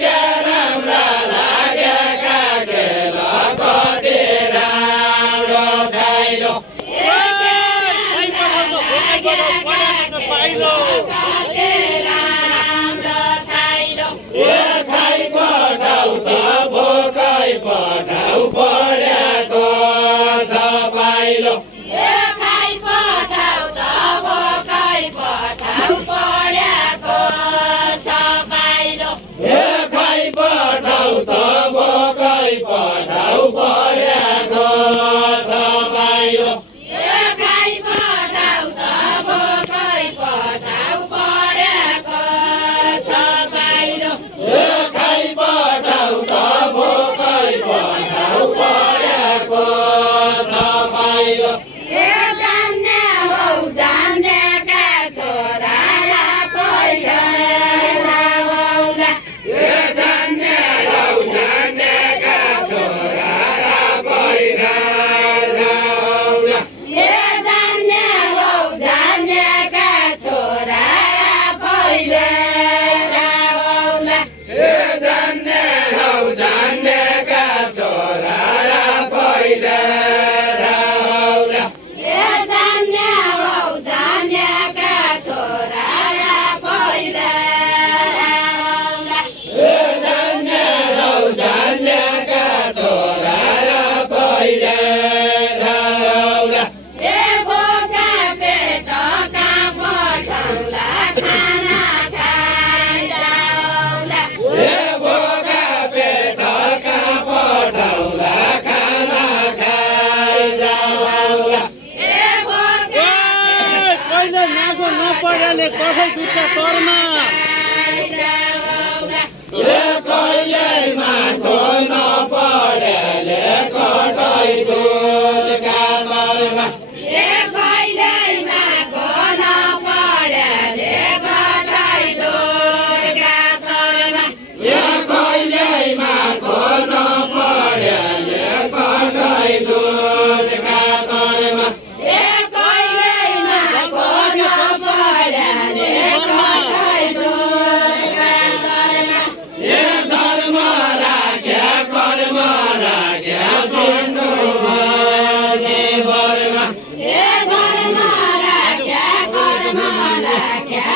क्या राम्रा लागेका खेल कति राम्रो छैलो खाइ पठाउ त भोकै पठाउ पढ्याको छ पाइलो खाइ पठाउ त भोकै पठाउ पढ्याको छ पाइलो खाइ पठाउ त भोकै पठाउ पढ्याको छ पाइलो खाइ पठाउ त भोकै पठाउ पढ्याको छ पाइलो खाइ पठाउ त भोकै पठाउ पढ्याको छ पाइलो जान्ने हौ जान्नेका छोरा पहिला लाउला जान्ने हौ जान्नेका छोरा पहिरा राउला जान्ने हौ जान्नेका छोरा पहिला लाउला जान्ने हौ जान्नेका छोरा पहिला राउला जान्ने हौ जान्नेका छोरा पहिला लाउला जान्ने हौ जान्नेका छोरा पहिला राउला भोका पेटका पठाउला खाना खाइजाउला भोका पेटका पठाउला खाना खाइजाउला कहिले नाको नपढ्याले कसै दुधका तरमा कहिलेमा खोल्न पढेले कटै दुधका तरमा कहिलेमा खोन पढ्याले कतै दुधका तरमा कहिलेमा खोल्न पढेले कटै दुधका तरमा कहिलेमा खोन पढ्याले कतै दुधका तरमा धर्म राख्या कर्म राख्या विष्णु भने बर्मा धर्म राख्या कर्म राख्या